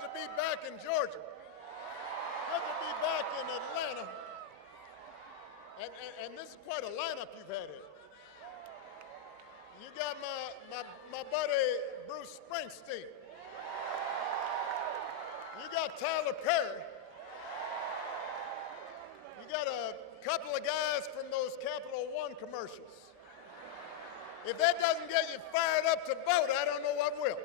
good to be back in Georgia. Good to be back in Atlanta. And this is quite a lineup you've had here. You got my buddy Bruce Springsteen. You got Tyler Perry. You got a couple of guys from those Capital One commercials. If that doesn't get you fired up to vote, I don't know what will.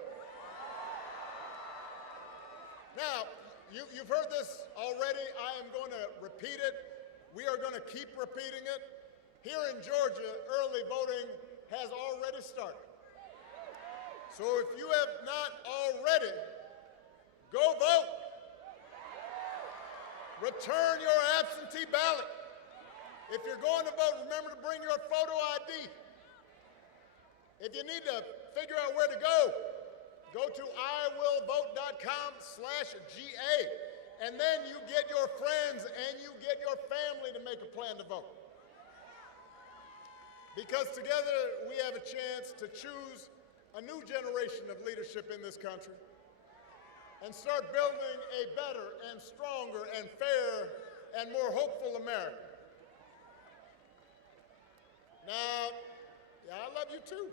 Now, you've heard this already. I am going to repeat it. We are going to keep repeating it. Here in Georgia, early voting has already started. So if you have not already, go vote. Return your absentee ballot. If you're going to vote, remember to bring your photo ID. If you need to figure out where to go to iwillvote.com/GA, and then you get your friends and you get your family to make a plan to vote. Because together we have a chance to choose a new generation of leadership in this country and start building a better and stronger and fairer and more hopeful America. Now, yeah, I love you too.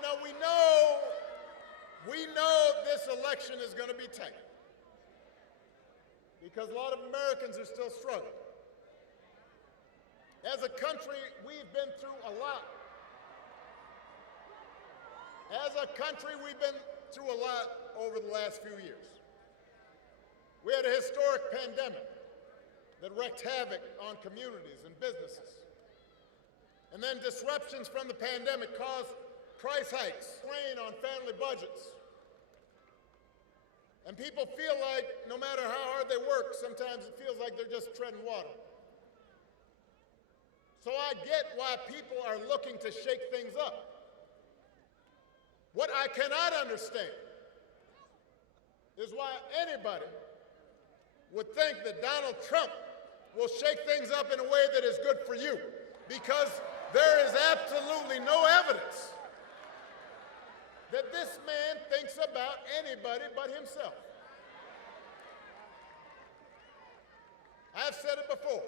Now we know this election is going to be tight because a lot of Americans are still struggling. As a country, we've been through a lot. As a country, we've been through a lot over the last few years. We had a historic pandemic that wreaked havoc on communities and businesses. And then disruptions from the pandemic caused price hikes, strain on family budgets. And people feel like no matter how hard they work, sometimes it feels like they're just treading water. So I get why people are looking to shake things up. What I cannot understand is why anybody would think that Donald Trump will shake things up in a way that is good for you, because there is absolutely no evidence that this man thinks about anybody but himself. I've said it before.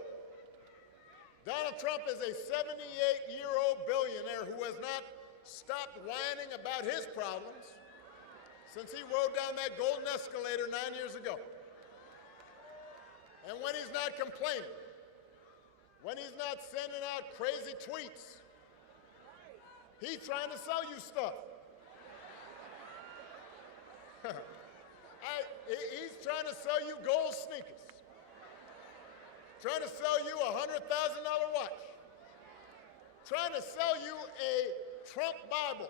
Donald Trump is a 78-year-old billionaire who has not stopped whining about his problems since he rode down that golden escalator 9 years ago. And when he's not complaining, when he's not sending out crazy tweets, he's trying to sell you stuff. He's trying to sell you gold sneakers, trying to sell you a $100,000 watch, trying to sell you a Trump Bible,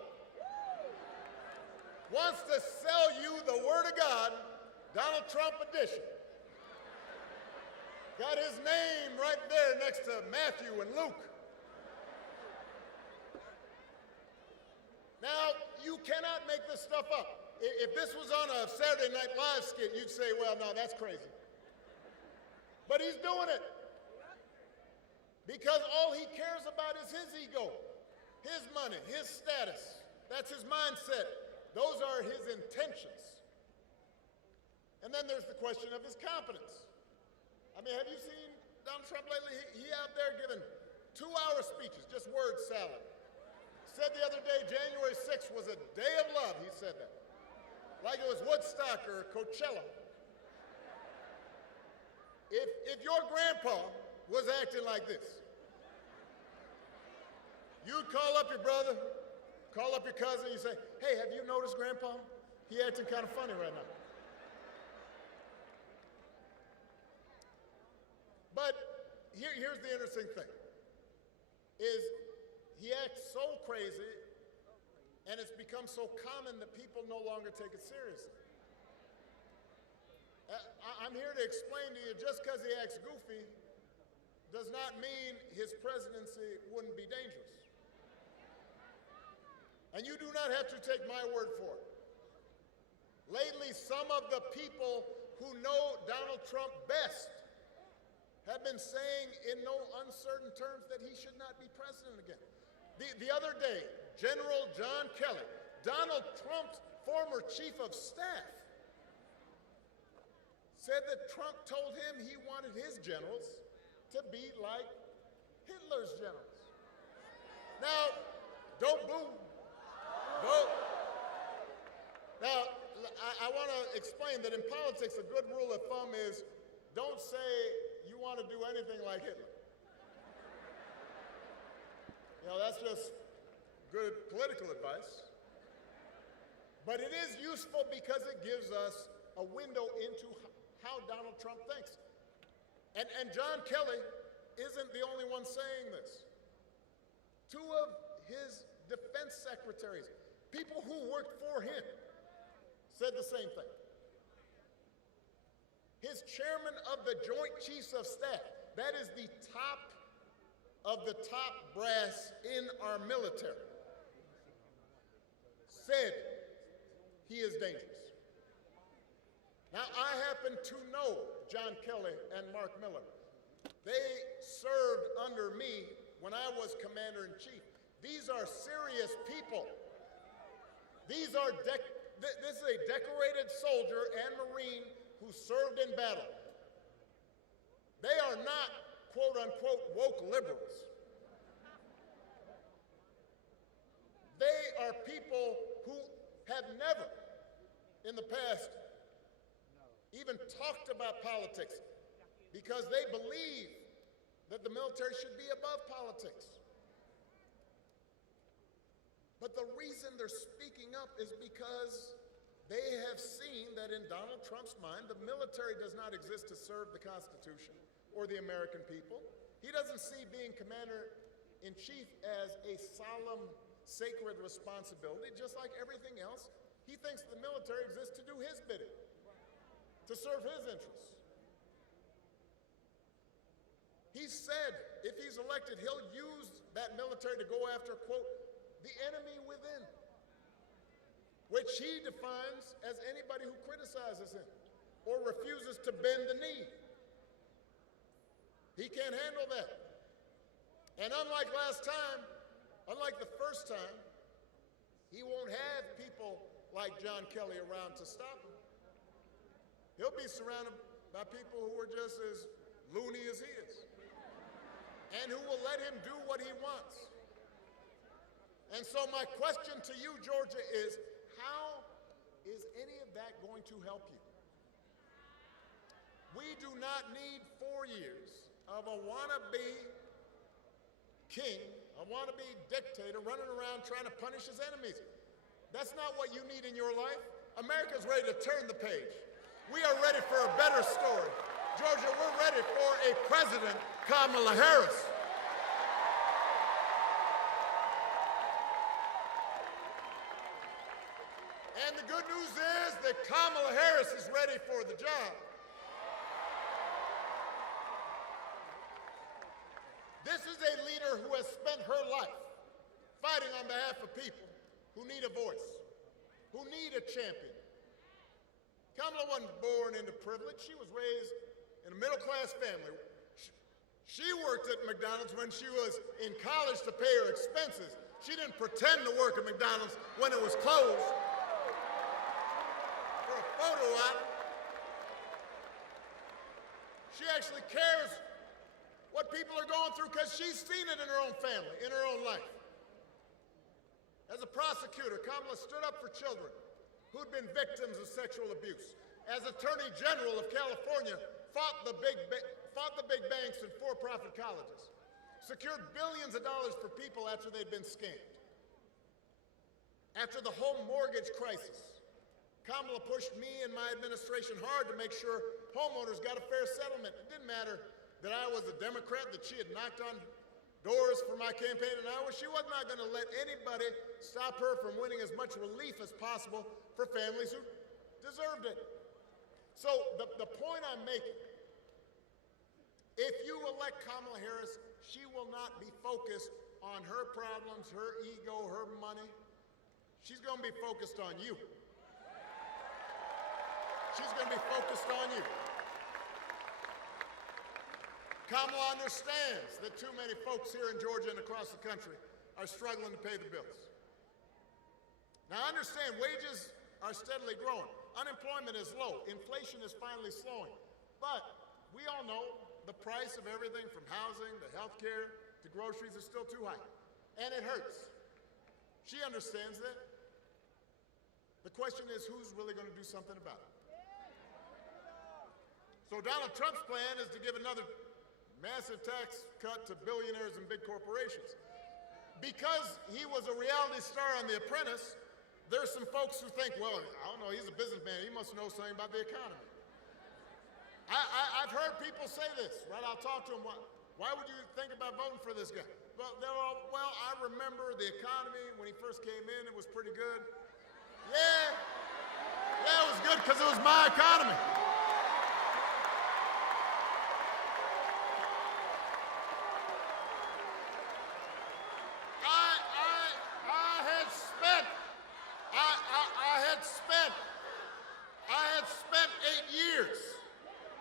wants to sell you the Word of God, Donald Trump edition. Got his name right there next to Matthew and Luke. Now, you cannot make this stuff up. If this was on a Saturday Night Live skit, you'd say, well, no, that's crazy. But he's doing it because all he cares about is his ego, his money, his status. That's his mindset. Those are his intentions. And then there's the question of his competence. I mean, have you seen Donald Trump lately? He out there giving 2-hour speeches, just word salad. Said the other day, January 6th was a day of love, he said that. Like it was Woodstock or Coachella. If your grandpa was acting like this, you'd call up your brother, call up your cousin, you say, hey, have you noticed Grandpa? He acting kind of funny right now. But here's the interesting thing, is he acts so crazy and it's become so common that people no longer take it seriously. I'm here to explain to you, just because he acts goofy does not mean his presidency wouldn't be dangerous. And you do not have to take my word for it. Lately, some of the people who know Donald Trump best have been saying in no uncertain uncertain terms that he should not be president again. The other day, General John Kelly, Donald Trump's former chief of staff, said that Trump told him he wanted his generals to be like Hitler's generals. Now, don't boo. Vote. Now, I want to explain that in politics, a good rule of thumb is don't say you want to do anything like Hitler. That's just good political advice. But it is useful because it gives us a window into how Donald Trump thinks. And John Kelly isn't the only one saying this. Two of his defense secretaries, people who worked for him, said the same thing. His chairman of the Joint Chiefs of Staff, that is the top of the top brass in our military, said he is dangerous. Now, I happen to know John Kelly and Mark Miller. They served under me when I was commander-in-chief. These are serious people. This is a decorated soldier and Marine who served in battle. They are not, quote-unquote, woke liberals. They are people who have never, in the past, even talked about politics because they believe that the military should be above politics. But the reason they're speaking up is because they have seen that in Donald Trump's mind, the military does not exist to serve the Constitution or the American people. He doesn't see being commander-in-chief as a solemn, sacred responsibility, just like everything else. He thinks the military exists to do his bidding, to serve his interests. He said if he's elected, he'll use that military to go after, quote, the enemy within, which he defines as anybody who criticizes him or refuses to bend the knee. He can't handle that. And unlike last time, unlike the first time, he won't have people like John Kelly around to stop him. He'll be surrounded by people who are just as loony as he is and who will let him do what he wants. And so my question to you, Georgia, is how is any of that going to help you? We do not need 4 years of a wannabe king, a wannabe dictator running around trying to punish his enemies. That's not what you need in your life. America's ready to turn the page. We are ready for a better story. Georgia, we're ready for a President Kamala Harris. And the good news is that Kamala Harris is ready for the job. This is a leader who has spent her life fighting on behalf of people who need a voice, who need a champion. Kamala wasn't born into privilege. She was raised in a middle-class family. She worked at McDonald's when she was in college to pay her expenses. She didn't pretend to work at McDonald's when it was closed for a photo op. She actually cares what people are going through because she's seen it in her own family, in her own life. As a prosecutor, Kamala stood up for children who'd been victims of sexual abuse. As Attorney General of California, fought the big banks and for-profit colleges, secured billions of dollars for people after they'd been scammed. After the home mortgage crisis, Kamala pushed me and my administration hard to make sure homeowners got a fair settlement. It didn't matter that I was a Democrat, that she had knocked on doors for my campaign in Iowa. She was not going to let anybody stop her from winning as much relief as possible for families who deserved it. So the point I'm making, if you elect Kamala Harris, she will not be focused on her problems, her ego, her money. She's going to be focused on you. She's going to be focused on you. Kamala understands that too many folks here in Georgia and across the country are struggling to pay the bills. Now, understand, wages are steadily growing. Unemployment is low. Inflation is finally slowing. But we all know the price of everything from housing to health care to groceries is still too high. And it hurts. She understands that. The question is, who's really going to do something about it? So Donald Trump's plan is to give another massive tax cut to billionaires and big corporations. Because he was a reality star on The Apprentice, there's some folks who think, well, I don't know, he's a businessman, he must know something about the economy. I've heard people say this, right? I'll talk to them, why would you think about voting for this guy? Well, I remember the economy when he first came in, it was pretty good. Yeah, it was good because it was my economy. I had spent 8 years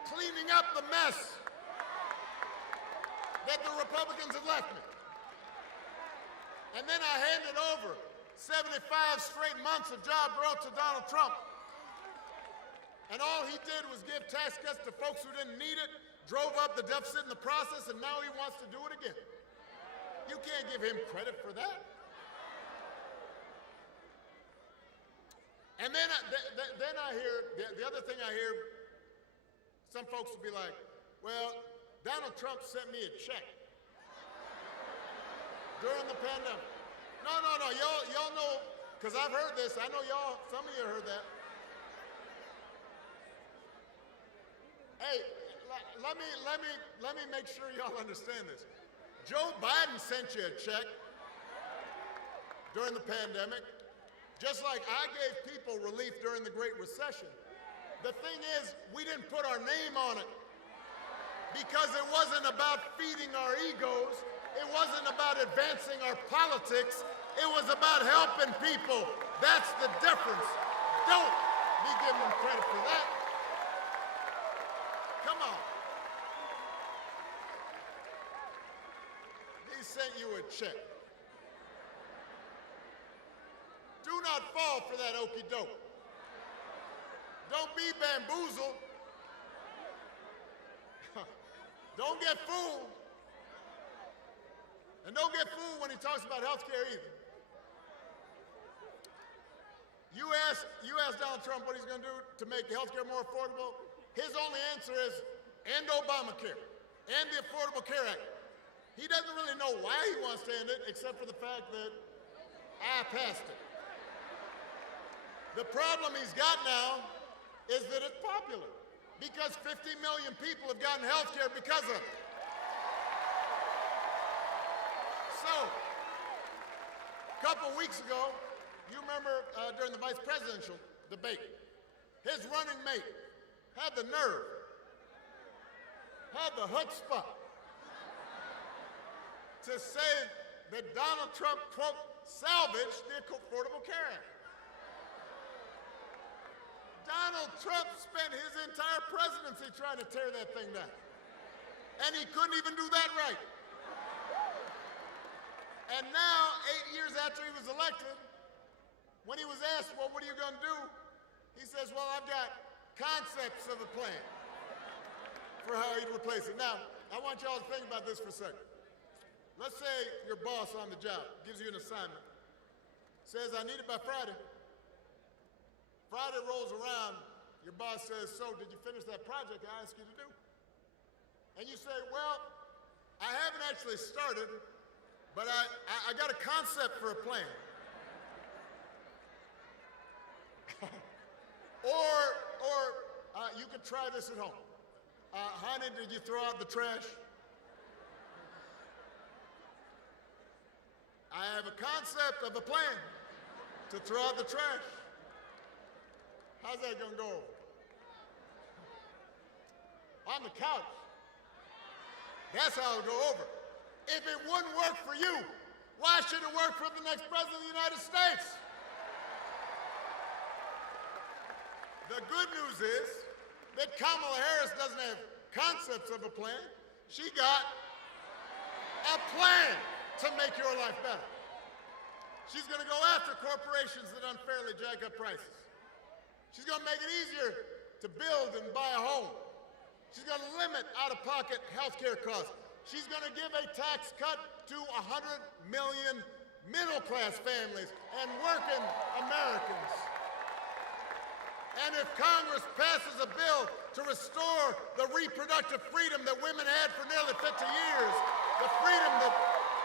cleaning up the mess that the Republicans had left me. And then I handed over 75 straight months of job growth to Donald Trump. And all he did was give tax cuts to folks who didn't need it, drove up the deficit in the process, and now he wants to do it again. You can't give him credit for that. And then I hear, the other thing I hear, some folks will be like, well, Donald Trump sent me a check during the pandemic. No, y'all know, because I've heard this, I know y'all, some of you heard that. Hey, let me make sure y'all understand this. Joe Biden sent you a check during the pandemic. Just like I gave people relief during the Great Recession. The thing is, we didn't put our name on it because it wasn't about feeding our egos. It wasn't about advancing our politics. It was about helping people. That's the difference. Don't be giving them credit for that. Come on. He sent you a check. Do not fall for that okey doke. Don't be bamboozled. Don't get fooled. And don't get fooled when he talks about health care either. You ask Donald Trump what he's going to do to make health care more affordable. His only answer is, end Obamacare, and the Affordable Care Act. He doesn't really know why he wants to end it, except for the fact that I passed it. The problem he's got now is that it's popular because 50 million people have gotten health care because of it. So, a couple weeks ago, you remember during the vice presidential debate, his running mate had the nerve, had the chutzpah to say that Donald Trump, quote, salvaged the Affordable Care Act. Donald Trump spent his entire presidency trying to tear that thing down. And he couldn't even do that right. And now, 8 years after he was elected, when he was asked, well, what are you going to do? He says, well, I've got concepts of a plan for how he'd replace it. Now, I want y'all to think about this for a second. Let's say your boss on the job gives you an assignment, says, I need it by Friday. Friday rolls around, your boss says, so did you finish that project I asked you to do? And you say, well, I haven't actually started, but I got a concept for a plan. or you could try this at home. Honey, did you throw out the trash? I have a concept of a plan to throw out the trash. How's that going to go over? On the couch. That's how it'll go over. If it wouldn't work for you, why should it work for the next president of the United States? The good news is that Kamala Harris doesn't have concepts of a plan. She got a plan to make your life better. She's going to go after corporations that unfairly jack up prices. She's going to make it easier to build and buy a home. She's going to limit out-of-pocket health care costs. She's going to give a tax cut to 100 million middle-class families and working Americans. And if Congress passes a bill to restore the reproductive freedom that women had for nearly 50 years, the freedom that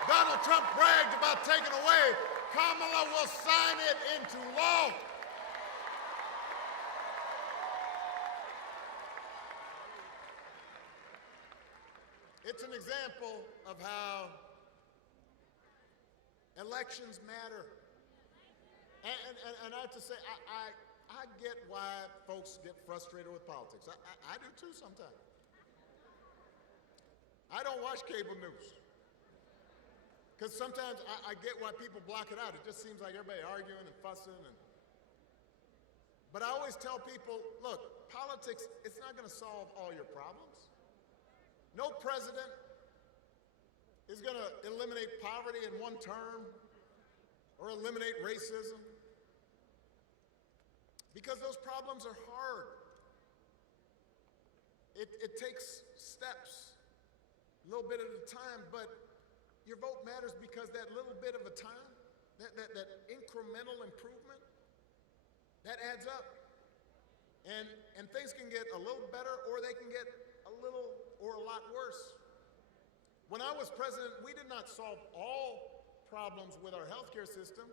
Donald Trump bragged about taking away, Kamala will sign it into law. It's an example of how elections matter. And I have to say, I get why folks get frustrated with politics. I do too sometimes. I don't watch cable news. Because sometimes I get why people block it out. It just seems like everybody arguing and fussing. But I always tell people, look, politics, it's not going to solve all your problems. No president is going to eliminate poverty in one term or eliminate racism, because those problems are hard. It takes steps, a little bit at a time, but your vote matters because that little bit of a time, that incremental improvement, that adds up. And things can get a little better, or they can get a little or a lot worse. When I was president, we did not solve all problems with our healthcare system,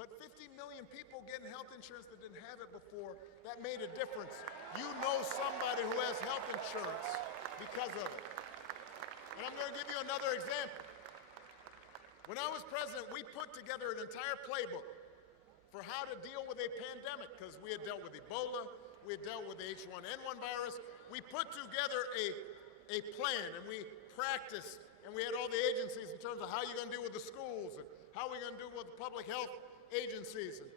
but 50 million people getting health insurance that didn't have it before, that made a difference. You know somebody who has health insurance because of it. And I'm going to give you another example. When I was president, we put together an entire playbook for how to deal with a pandemic, because we had dealt with Ebola, we had dealt with the H1N1 virus. We put together a plan, and we practiced, and we had all the agencies in terms of how you're going to deal with the schools, and how we're going to do with the public health agencies. And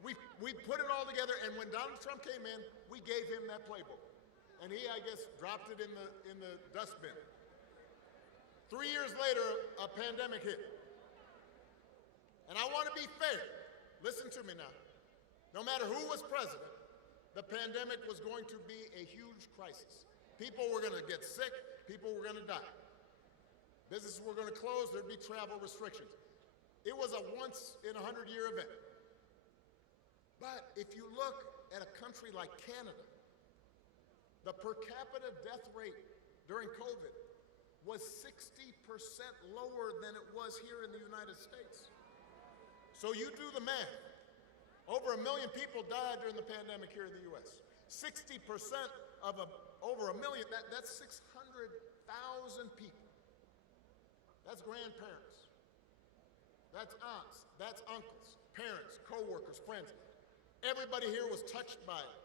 we put it all together, and when Donald Trump came in, we gave him that playbook. And he, I guess, dropped it in the dustbin. 3 years later, a pandemic hit. And I want to be fair. Listen to me now. No matter who was president, the pandemic was going to be a huge crisis. People were going to get sick. People were going to die. Businesses were going to close. There'd be travel restrictions. It was a once-in-a-100-year event. But if you look at a country like Canada, the per capita death rate during COVID was 60% lower than it was here in the United States. So you do the math. Over 1 million people died during the pandemic here in the U.S. 60% of over 1 million, that's 600,000 people. That's grandparents. That's aunts. That's uncles, parents, co-workers, friends. Everybody here was touched by it.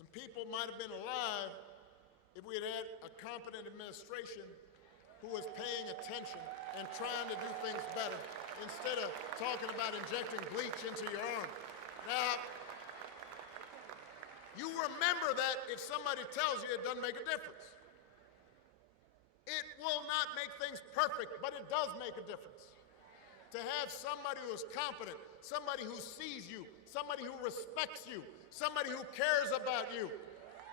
Some people might have been alive if we had had a competent administration who was paying attention and trying to do things better, instead of talking about injecting bleach into your arm. Now, you remember that if somebody tells you it doesn't make a difference. It will not make things perfect, but it does make a difference. To have somebody who is competent, somebody who sees you, somebody who respects you, somebody who cares about you,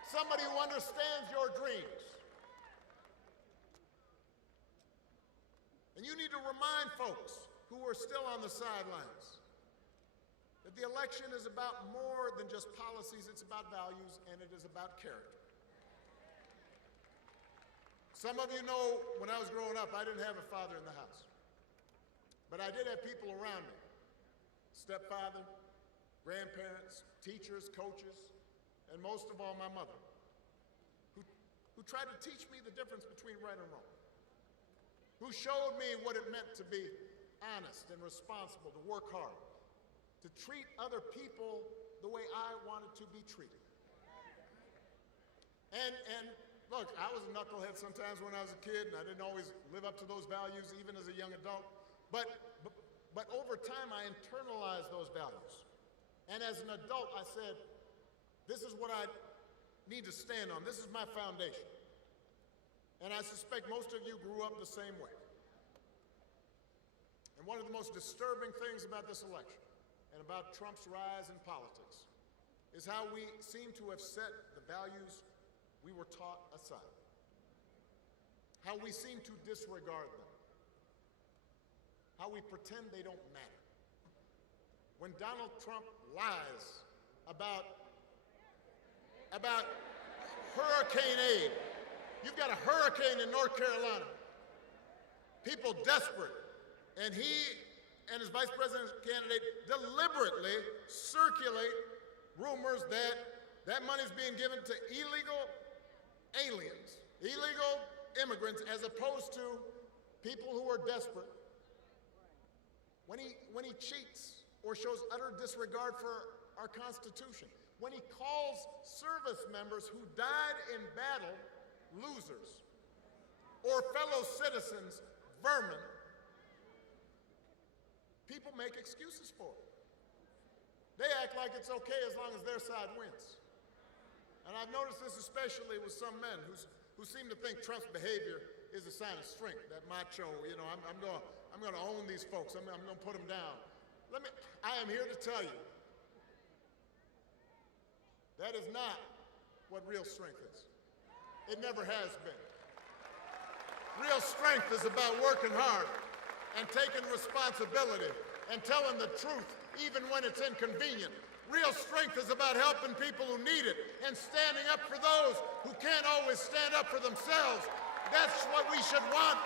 somebody who understands your dreams. And you need to remind folks who are still on the sidelines that the election is about more than just policies. It's about values, and it is about character. Some of you know when I was growing up, I didn't have a father in the house. But I did have people around me. Stepfather, grandparents, teachers, coaches, and most of all, my mother, who tried to teach me the difference between right and wrong, who showed me what it meant to be honest and responsible, to work hard, to treat other people the way I wanted to be treated. And look, I was a knucklehead sometimes when I was a kid, and I didn't always live up to those values, even as a young adult. But over time, I internalized those values. And as an adult, I said, this is what I need to stand on. This is my foundation. And I suspect most of you grew up the same way. And one of the most disturbing things about this election and about Trump's rise in politics is how we seem to have set the values we were taught aside, how we seem to disregard them, how we pretend they don't matter. When Donald Trump lies about hurricane aid, you've got a hurricane in North Carolina, people desperate, and he and his vice presidential candidate deliberately circulate rumors that that money's being given to illegal aliens, illegal immigrants, as opposed to people who are desperate. When he cheats or shows utter disregard for our Constitution, when he calls service members who died in battle losers, or fellow citizens vermin, people make excuses for it. They act like it's okay as long as their side wins. And I've noticed this especially with some men who seem to think Trump's behavior is a sign of strength, that macho, you know, I'm going to own these folks, I'm going to put them down. I am here to tell you, that is not what real strength is. It never has been. Real strength is about working hard and taking responsibility and telling the truth even when it's inconvenient. Real strength is about helping people who need it and standing up for those who can't always stand up for themselves. That's what we should want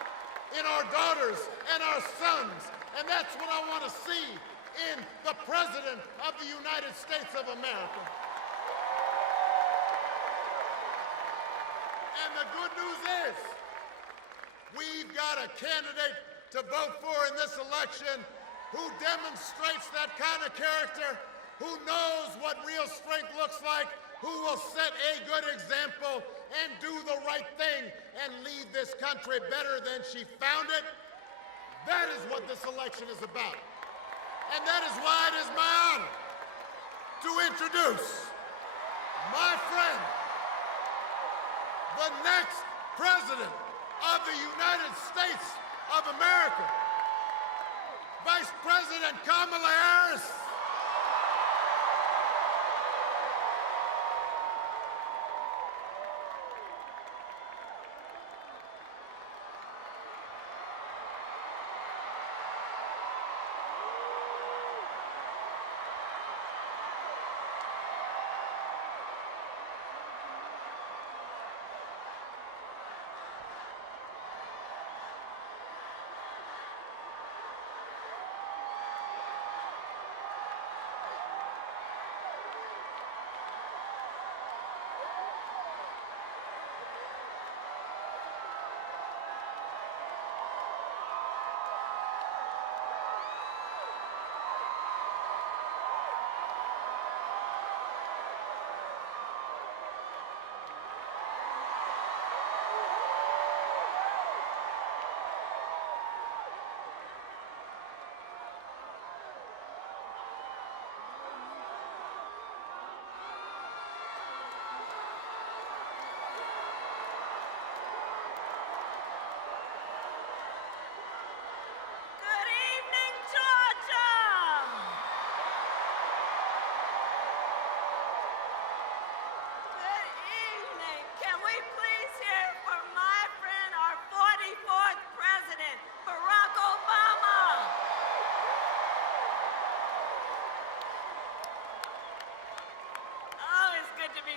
in our daughters and our sons. And that's what I want to see in the President of the United States of America. And the good news is, we've got a candidate to vote for in this election who demonstrates that kind of character, who knows what real strength looks like, who will set a good example and do the right thing and leave this country better than she found it. That is what this election is about. And that is why it is my honor to introduce my friend, the next President of the United States of America, Vice President Kamala Harris.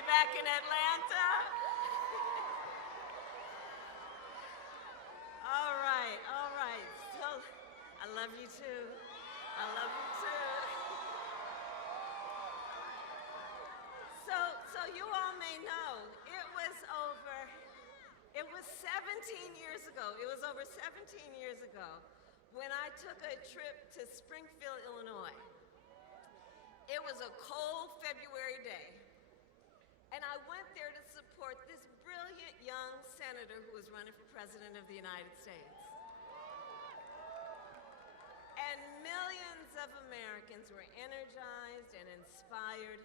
Back in Atlanta. All right. So, I love you too. I love you too. So you all may know, it was over 17 years ago. It was over 17 years ago when I took a trip to Springfield, Illinois. It was a cold February day. And I went there to support this brilliant young senator who was running for President of the United States. And millions of Americans were energized and inspired,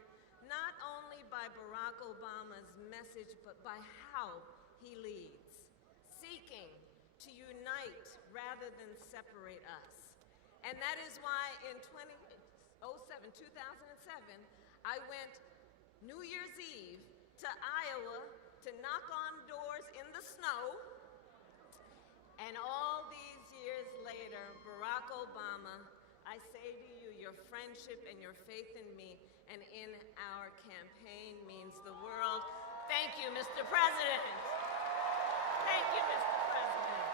not only by Barack Obama's message, but by how he leads. seeking to unite rather than separate us. And that is why in 2007, I went New Year's Eve to Iowa to knock on doors in the snow. And all these years later, Barack Obama, I say to you, your friendship and your faith in me and in our campaign means the world. Thank you, Mr. President. Thank you, Mr. President.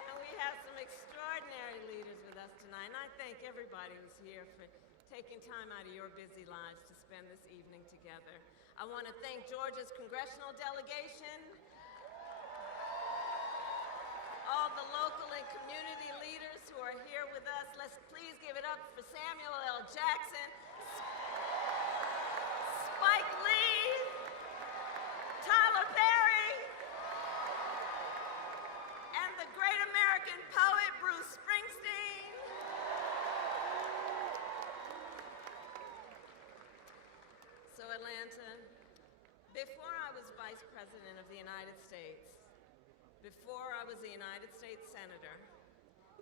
And we have some extraordinary leaders with us tonight, and I thank everybody who's here for taking time out of your busy lives to spend this evening together. I want to thank Georgia's congressional delegation, all the local and community leaders who are here with us. Let's please give it up for Samuel L. Jackson, Spike Lee, Tyler Perry, and the great American poet Bruce Springsteen. So Atlanta, before I was Vice President of the United States, before I was a United States Senator,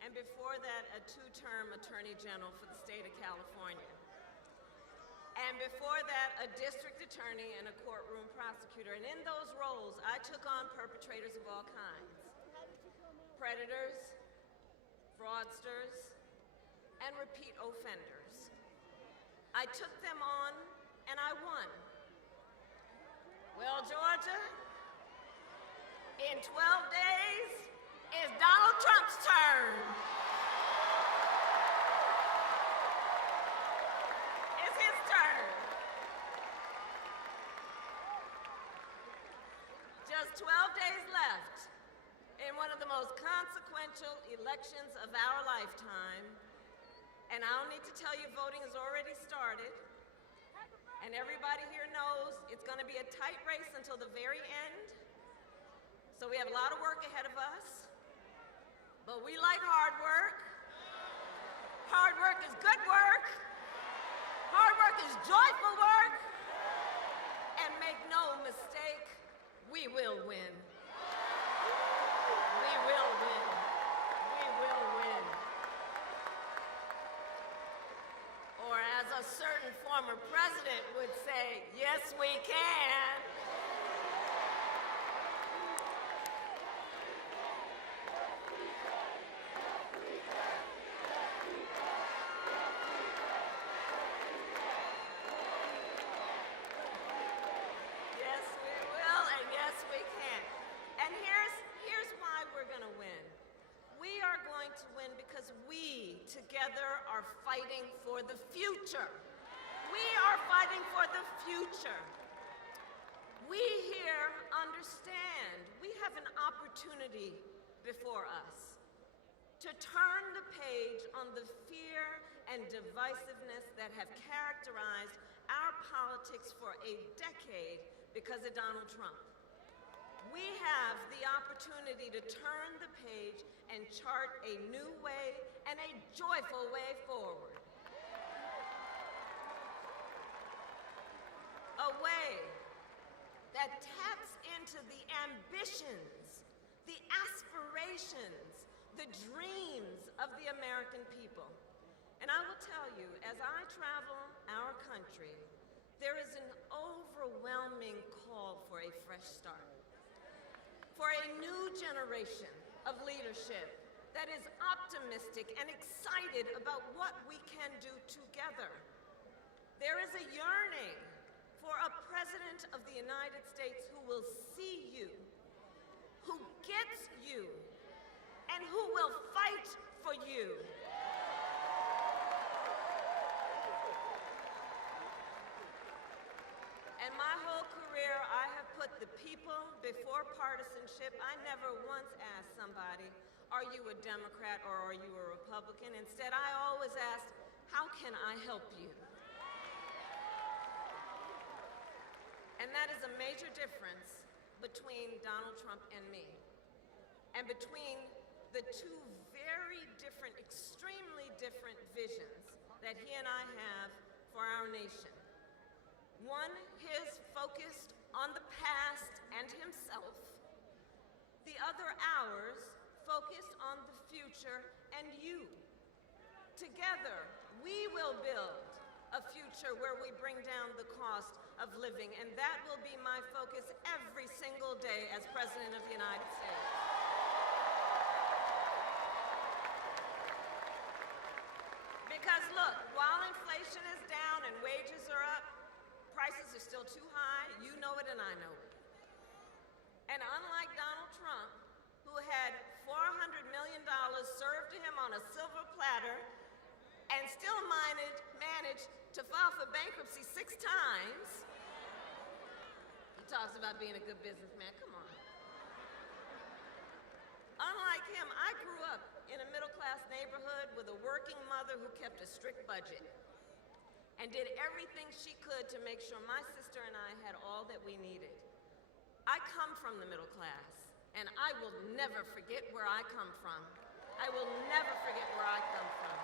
and before that a two-term Attorney General for the state of California, and before that a district attorney and a courtroom prosecutor. And in those roles, I took on perpetrators of all kinds, predators, fraudsters, and repeat offenders. I took them on and I won. Well, Georgia, in 12 days, it's Donald Trump's turn. It's his turn. Just 12 days left in one of the most consequential elections of our lifetime. And I don't need to tell you, voting has already started. And everybody here knows it's going to be a tight race until the very end. So we have a lot of work ahead of us, but we like hard work. Hard work is good work. Hard work is joyful work. And make no mistake, we will win. We will win. We will win. Or as a certain former president would say, yes, we can. Together are fighting for the future. We are fighting for the future. We here understand we have an opportunity before us to turn the page on the fear and divisiveness that have characterized our politics for a decade because of Donald Trump. We have the opportunity to turn the page and chart a new way and a joyful way forward. A way that taps into the ambitions, the aspirations, the dreams of the American people. And I will tell you, as I travel our country, there is an overwhelming call for a fresh start, for a new generation of leadership that is optimistic and excited about what we can do together. There is a yearning for a president of the United States who will see you, who gets you, and who will fight for you. And my whole career, I have put the people before partisanship. I never once asked somebody, are you a Democrat or are you a Republican? Instead, I always asked, how can I help you? And that is a major difference between Donald Trump and me, and between the two very different, extremely different visions that he and I have for our nation. One, his focused on the past and himself. The other hours focused on the future and you. Together, we will build a future where we bring down the cost of living, and that will be my focus every single day as President of the United States. Because look, while inflation is down and wages are up, prices are still too high. You know it and I know it. And unlike Donald Trump, who had $400 million served to him on a silver platter and still managed to file for bankruptcy 6 times, he talks about being a good businessman. Come on. Unlike him, I grew up in a middle-class neighborhood with a working mother who kept a strict budget and did everything she could to make sure my sister and I had all that we needed. I come from the middle class, and I will never forget where I come from. I will never forget where I come from.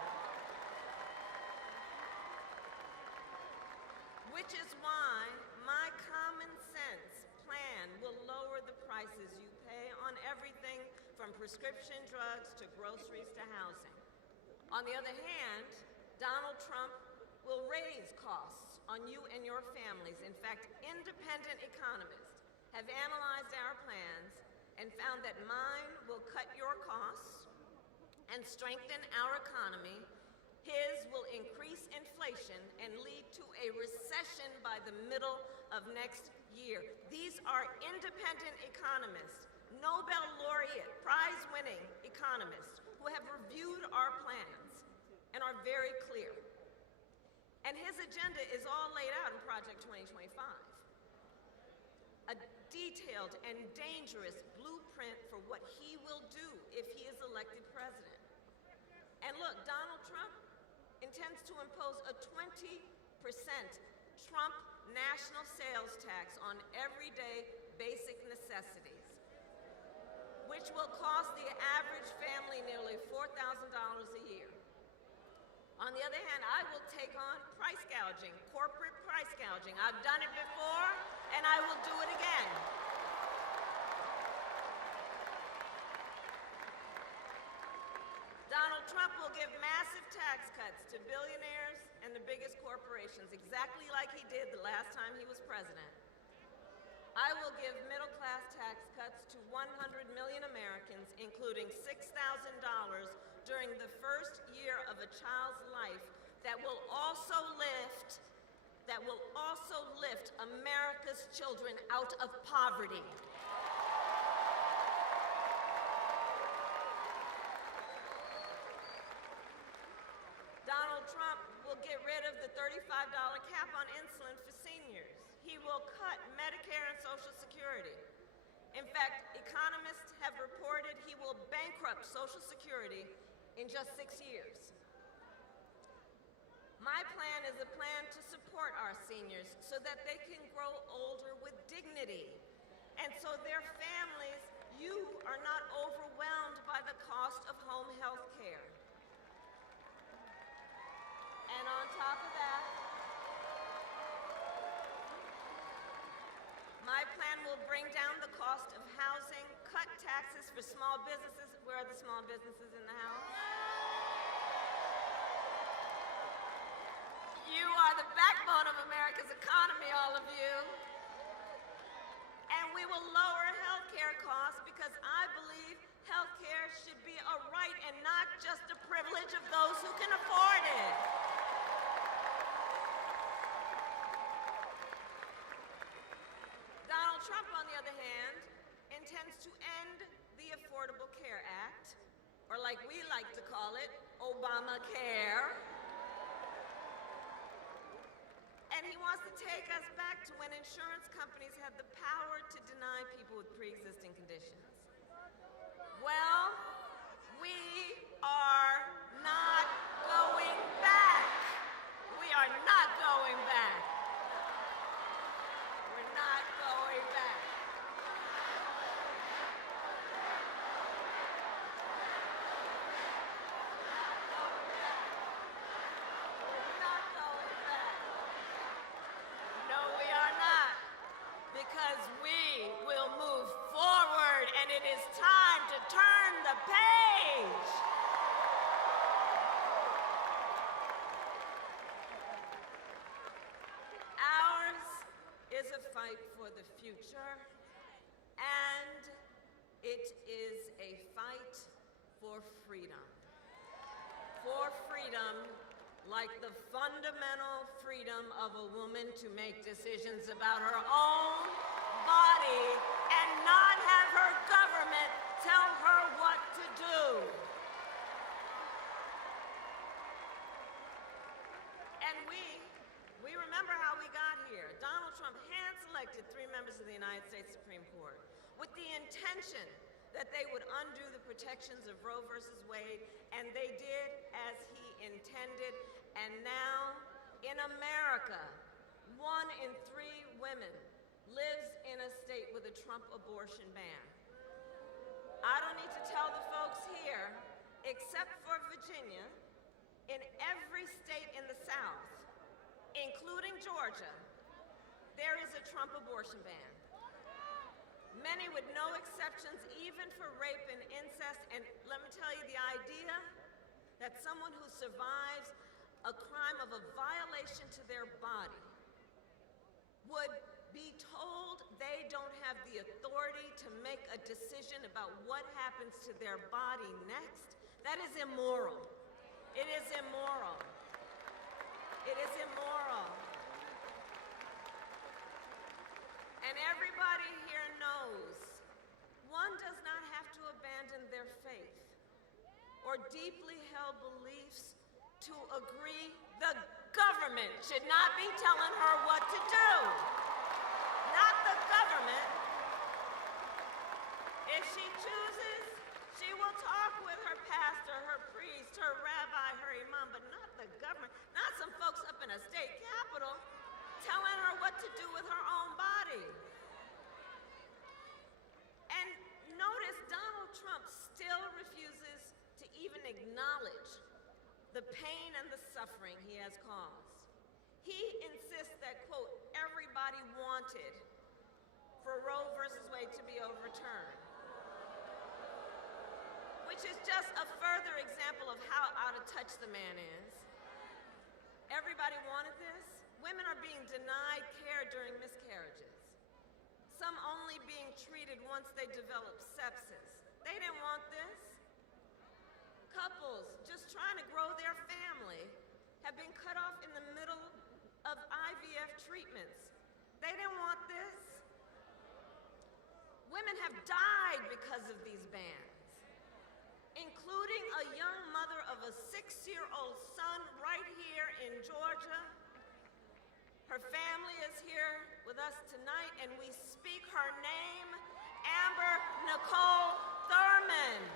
Which is why my common sense plan will lower the prices you pay on everything from prescription drugs to groceries to housing. On the other hand, Donald Trump will raise costs on you and your families. In fact, independent economists have analyzed our plans and found that mine will cut your costs and strengthen our economy. His will increase inflation and lead to a recession by the middle of next year. These are independent economists, Nobel laureate, prize-winning economists who have reviewed our plans and are very clear. And his agenda is all laid out in Project 2025. A detailed and dangerous blueprint for what he will do if he is elected president. And look, Donald Trump intends to impose a 20% Trump national sales tax on everyday basic necessities, which will cost the average family nearly $4,000 a year. On the other hand, I will take on price gouging, corporate price gouging. I've done it before, and I will do it again. Donald Trump will give massive tax cuts to billionaires and the biggest corporations, exactly like he did the last time he was president. I will give middle-class tax cuts to 100 million Americans, including $6,000 during the first year of a child's life, that will also lift America's children out of poverty. Donald Trump will get rid of the $35 cap on insulin for seniors. He will cut Medicare and Social Security. In fact, economists have reported he will bankrupt Social Security in just 6 years. My plan is a plan to support our seniors so that they can grow older with dignity, and so their families, you are not overwhelmed by the cost of home health care. And on top of that, my plan will bring down the cost of housing, cut taxes for small businesses. Where are the small businesses in the house? You are the backbone of America's economy, all of you. And we will lower health care costs because I believe health care should be a right and not just a privilege of those who can afford it. Donald Trump, on the other hand, intends to end the Affordable Care Act, or like we like to call it, Obamacare. And he wants to take us back to when insurance companies had the power to deny people with pre-existing conditions. Well, we are not going back. We are not going back. We're not going back. We're not going back. No, we are not. Because is time to turn the page. Ours is a fight for the future, and it is a fight for freedom. For freedom, like the fundamental freedom of a woman to make decisions about her own body and not have her government tell her what to do. And we remember how we got here. Donald Trump hand-selected 3 members of the United States Supreme Court with the intention that they would undo the protections of Roe versus Wade, and they did as he intended. And now, in America, 1 in 3 women lives in a state with a Trump abortion ban. I don't need to tell the folks here, except for Virginia, in every state in the South, including Georgia, there is a Trump abortion ban. Many with no exceptions, even for rape and incest. And let me tell you, the idea that someone who survives a crime of a violation to their body would be told they don't have the authority to make a decision about what happens to their body next, that is immoral. It is immoral. It is immoral. And everybody here knows one does not have to abandon their faith or deeply held beliefs to agree the government should not be telling her what to do. Not the government. If she chooses, she will talk with her pastor, her priest, her rabbi, her imam, but not the government. Not some folks up in a state capitol telling her what to do with her own body. And notice Donald Trump still refuses to even acknowledge the pain and the suffering he has caused. He insists that, quote, everybody wanted for Roe versus Wade to be overturned, which is just a further example of how out of touch the man is. Everybody wanted this. Women are being denied care during miscarriages, some only being treated once they develop sepsis. They didn't want this. Couples just trying to grow their family have been cut off in the middle of IVF treatments. They didn't want this. Women have died because of these bans, including a young mother of a 6-year-old son right here in Georgia. Her family is here with us tonight, and we speak her name, Amber Nicole Thurman.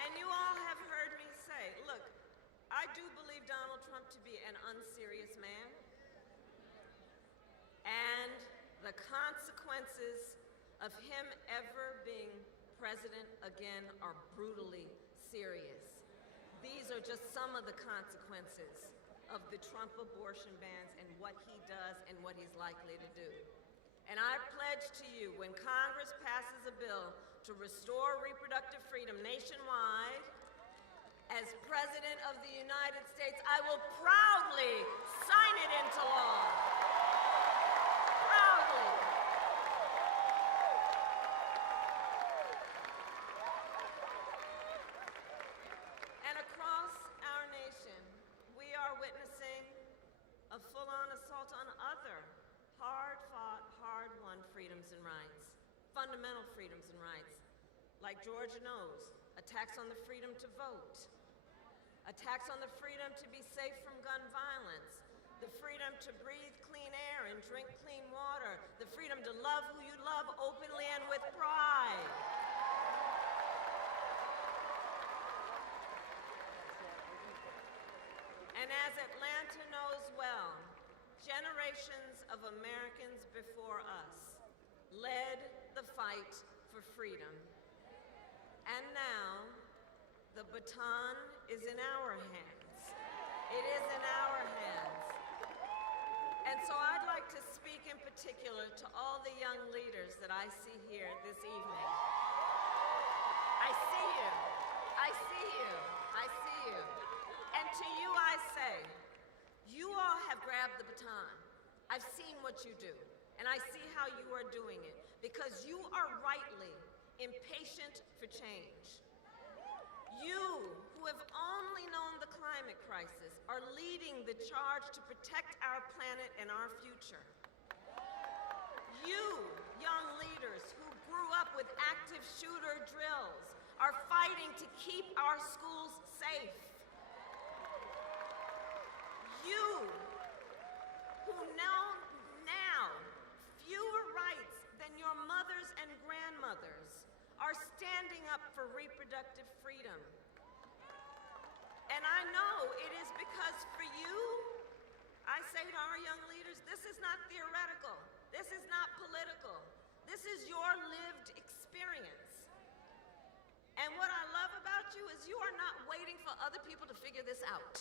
And you all have heard me say, look, I do believe Donald Trump to be an unserious man, and the consequences of him ever being president again are brutally serious. These are just some of the consequences of the Trump abortion bans and what he does and what he's likely to do. And I pledge to you, when Congress passes a bill to restore reproductive freedom nationwide, as President of the United States, I will proudly sign it into law. Proudly. And across our nation, we are witnessing a full-on assault on other hard-fought, hard-won freedoms and rights, fundamental freedoms and rights, like Georgia knows, attacks on the freedom to vote, attacks on the freedom to be safe from gun violence, the freedom to breathe clean air and drink clean water, the freedom to love who you love openly and with pride. And as Atlanta knows well, generations of Americans before us led the fight for freedom. And now, the baton is in our hands. It is in our hands. particular to all the young leaders that I see here this evening. I see you. I see you. I see you. And to you I say, you all have grabbed the baton. I've seen what you do, and I see how you are doing it, because you are rightly impatient for change. You, who have only known the climate crisis, are leading the charge to protect our planet and our future. You, young leaders who grew up with active shooter drills, are fighting to keep our schools safe. You, who know now fewer rights than your mothers and grandmothers, are standing up for reproductive freedom. And I know it is because for you, I say to our young leaders, this is not theoretical. This is not political. This is your lived experience. And what I love about you is you are not waiting for other people to figure this out.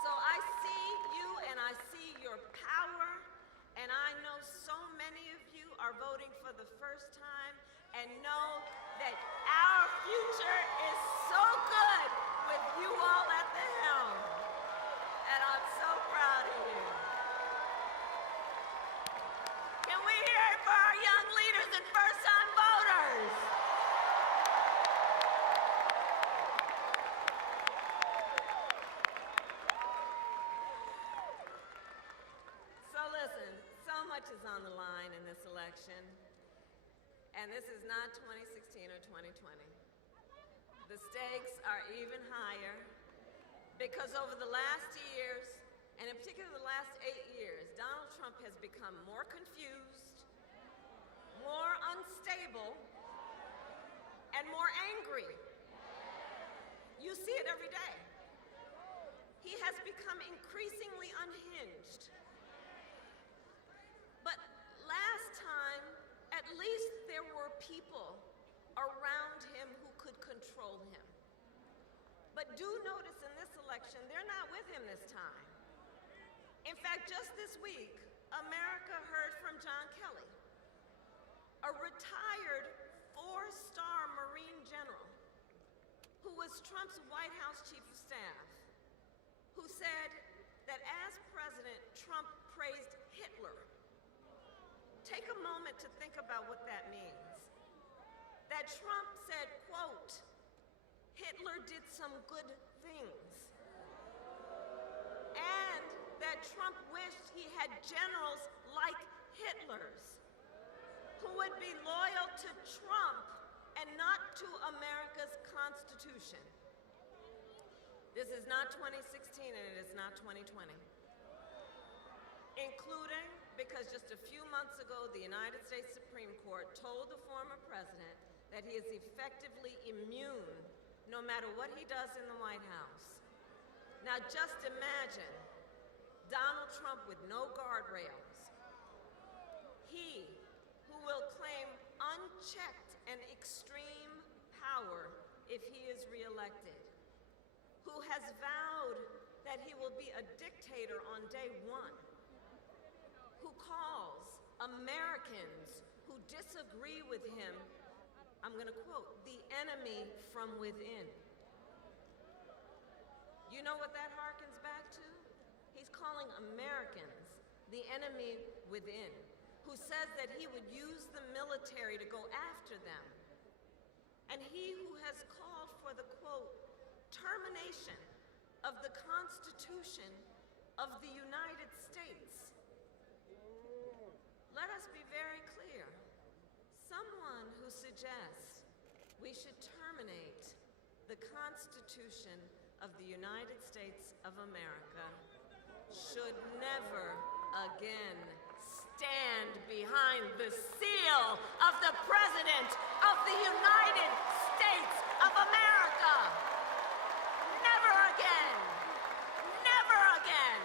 So I see you and I see your power, and I know so many of you are voting for the first time and know that our future is so good with you all at the helm. And I'm so proud of you. Can we hear it for our young leaders and first-time voters? So listen, so much is on the line in this election, and this is not 2016 or 2020. The stakes are even higher because over the last years, and in particular the last 8 years, Donald Trump has become more confused, more unstable, and more angry. You see it every day. He has become increasingly unhinged. But last time, at least there were people around him who could control him. But do notice in this election, they're not with him this time. In fact, just this week, America heard from John Kelly, a retired four-star Marine general who was Trump's White House chief of staff, who said that as president, Trump praised Hitler. Take a moment to think about what that means. That Trump said, quote, Hitler did some good things. And that Trump wished he had generals like Hitler's, who would be loyal to Trump and not to America's Constitution. This is not 2016 and it is not 2020. Including because just a few months ago, the United States Supreme Court told the former president that he is effectively immune no matter what he does in the White House. Now just imagine Donald Trump with no guardrails. He, who will claim unchecked and extreme power if he is reelected, who has vowed that he will be a dictator on day one, who calls Americans who disagree with him, I'm going to quote, the enemy from within. You know what that harkens back to? He's calling Americans the enemy within, who says that he would use the military to go after them. And he who has called for the, quote, termination of the Constitution of the United States. Let us be very clear. Someone who suggests we should terminate the Constitution of the United States of America should never again stand behind the seal of the President of the United States of America. Never again. Never again.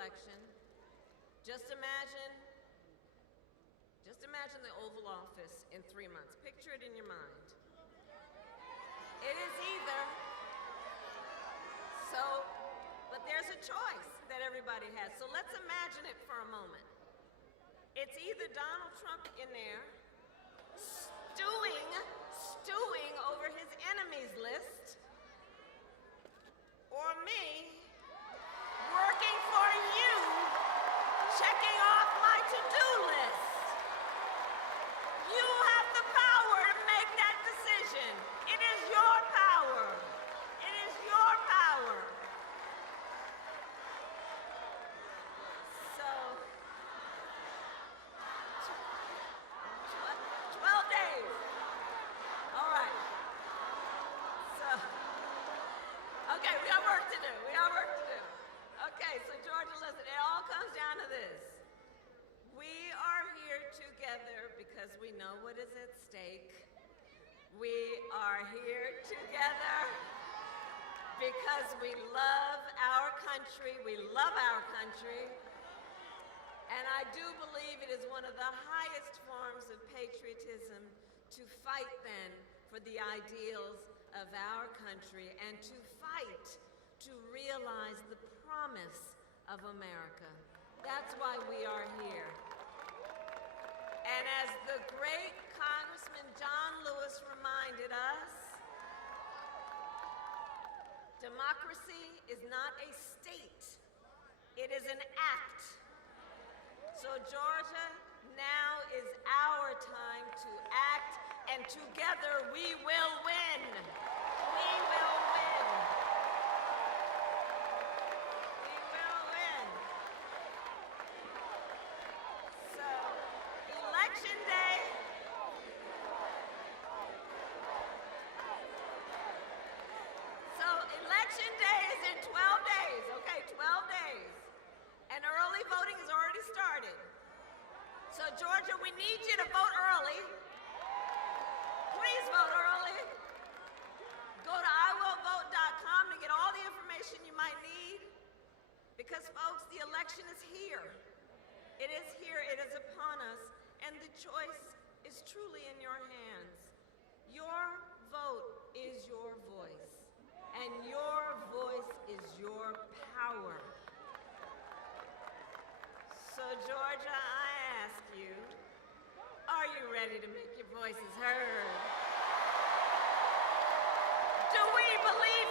election, just imagine the Oval Office in 3 months. Picture it in your mind. It is either, but there's a choice that everybody has. So let's imagine it for a moment. It's either Donald Trump in there stewing over his enemies list, or me working for you, checking off my to-do list. You have the power to make that decision. It is your power. It is your power. So, 12 days. All right. So, okay, we got work to do. Okay, so Georgia, listen, it all comes down to this. We are here together because we know what is at stake. We are here together because we love our country. We love our country. And I do believe it is one of the highest forms of patriotism to fight then for the ideals of our country and to fight to realize the promise of America. That's why we are here. And as the great Congressman John Lewis reminded us, democracy is not a state, it is an act. So Georgia, now is our time to act, and together we will win. We will win. We will win. So, Election Day. So, Election Day is in 12 days, okay, 12 days. And early voting has already started. So, Georgia, we need you to vote early. Please vote early. Go to iwillvote.com to get all the information you might need. Because, folks, the election is here. It is here, it is upon us, and the choice is truly in your hands. Your vote is your voice, and your voice is your power. So, Georgia, I ask you, are you ready to make your voices heard? Do we believe